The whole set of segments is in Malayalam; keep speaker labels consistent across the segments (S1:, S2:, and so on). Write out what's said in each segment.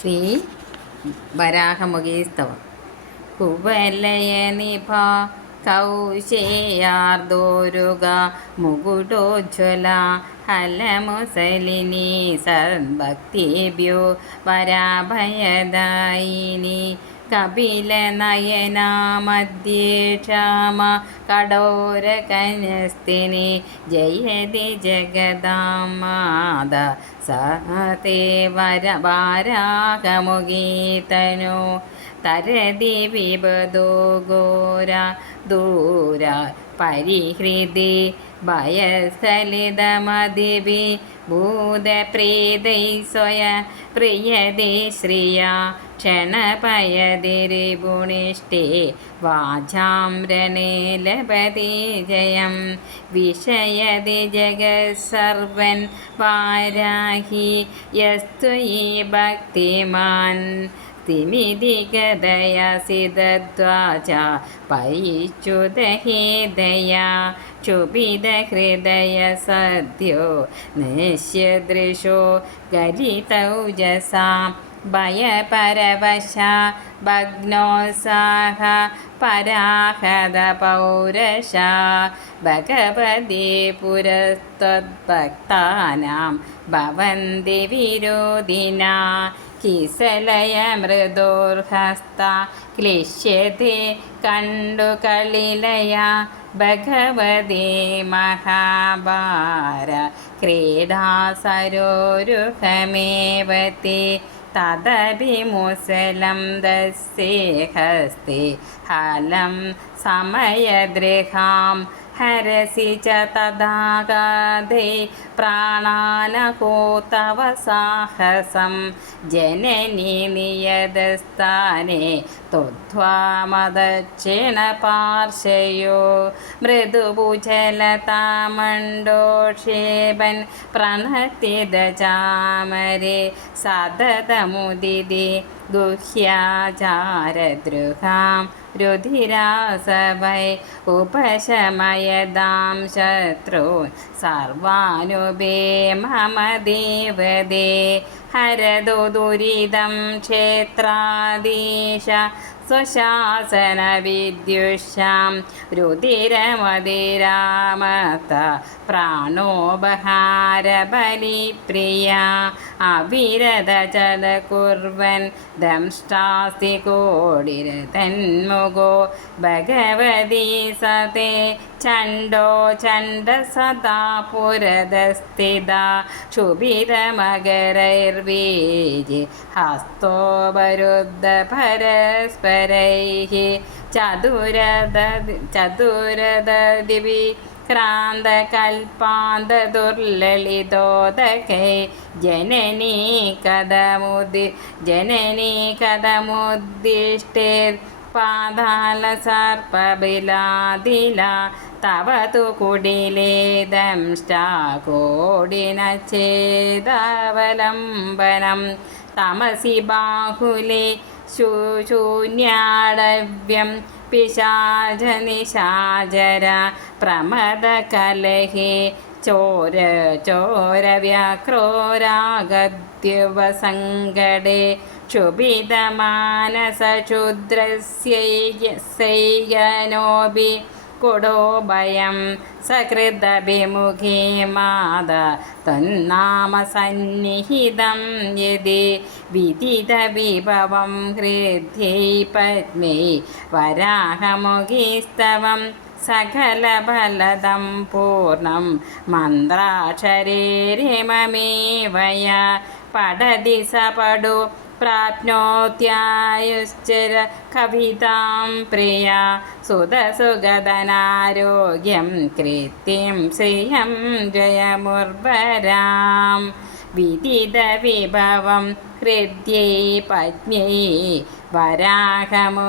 S1: ശ്രീ വരാഹമുഖീസ്തവം. കുവലയ നിഭ കൗശേയാർദോരുക മുകുടോജ്വല ഹലമുസലിനി സദ്ഭക്തിഭ്യോ വരാഭയദായിനി. കപിലനയനാമധ്യേ ക്ഷാമ കടോരകന്യസ്തിനി ജയതി ജഗദാമാത സഹതേ വര വാരാഹമുഖീതനോ തരതി വിപദോ ഘോര ദൂര പരിഹൃതി ഭയസ്ഥലിതമതിവി ഭൂതപ്രീതൈ സ്വയ പ്രിയതി ശ്രിയ ക്ഷണപയതിരിപുണിഷ്ഠേ വാചാമ്രനെ ലഭതി ജയം വിഷയതി ജഗത്സർവൻ വാരാഹി യസ്തു ഈ ഭക്തിമാൻ തിമിതിഗതയസിദ്വാച പൈച്യുതഹേദയാ ക്ഷുഭിതഹൃദയ സദ്യോ നശ്യദൃശോ ഗലിതൗജസാം ഭയപരവശ ഭഗ്നോത്സാഹ പരാഹത പൗരഷ ഭഗവതി പുരസ്ത്വദ്ഭക്താനാം ഭവന്തി വിരോധിന കിസലയ മൃദുർഹസ്ത ക്ലിശ്യത്തെ കണ്ടു കളിലയ ഭഗവതി മഹാഭാര ക്രീഡാസരോരുഹമേവത്തെ തദഭിമുസലം ദസ്യേ ഹസ്തി ഹലം സമയദൃഹാം ഹരസി ച തഥാഗാധേ പ്രാണാനകോ തവ സാഹസം ജനനി നിയതസ്ഥാനെ തൊധ്വാമദക്ഷിണപാർശ്വയോ മൃദുഭുജലതാമണ്ഡോക്ഷേപൻ പ്രണത്തിദചാമരെ സതതമുദിതി ഗുഹ്യാചാരദൃഹാം രുധിരാസഭൈ ഉപശമയദാം ശത്രു. സർവാനുപേ മമ ദേവദേ हरदुदुरिदं क्षेत्रादीश स्वशासनविद्युषां रुधिरमदिरामत प्राणोपहारबलिप्रिया अविरदचद कुर्वन् दंष्टास्ति कोडिरतन्मुगो भगवती सते ചണ്ഡോ ചണ്ഡ സദാ പുരതസ്ഥിത. ക്ഷുഭിതമകരൈർവീജി ഹസ്തോപരുദ്ധ പരസ്പരൈ ചതുരദ ചതുരദദിവി ക്രാന്തകൽപാന്തദുർലളിതോദകൈ ജനനീ കഥമുദി ജനനീ കഥമുദ്ദിഷ്ടേർ പാതാളസർപ്പബിലാദില തവ തു കുടിലേദംഷ്ടാകോടിനച്ഛേദവലംബനം തമസി ബാഹുലേ ശൂന്യാടവ്യം പിശാചനിശാചര പ്രമദകലഹേ ചോര ചോരവ്യക്രോരാഗദ്യുവസങ്കടേ क्षुभितमानसक्षुद्रस्यैयनोऽपि कुडो भयं सकृदभिमुखे माद तन्नाम सन्निहितं यदि विदितविभवं हृद्यै पद्मे वराहमुखीस्तवं सकलबलदं पूर्णं मन्त्राक्षरेरिममेवय पठति स पडु പ്രാപ്നോത്യായുശ്ചര കവിതാം പ്രിയ സുതസുഗതനാരോഗ്യം കൃത്യം ശ്രിയം ജയമുർവരാം. വിദിത വിഭവം ഹൃദ്യൈ പത്ന്യൈ വരാഹമുഖീസ്തവം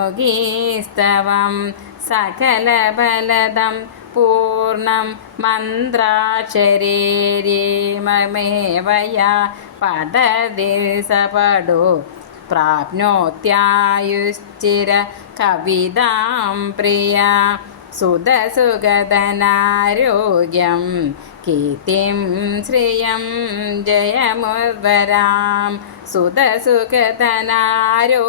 S1: സകലബലദം പൂർണം മന്ത്രാക്ഷരേരിമമേവയ പടദിസപടു സപടു പ്രാപ്നോത്യായുശ്ചിര കവിതാം പ്രിയ. സുതസുഗതനാരോഗ്യം കീർത്തിം ശ്രിയം ജയമുർവരാം. സുതസുഖതനാരോ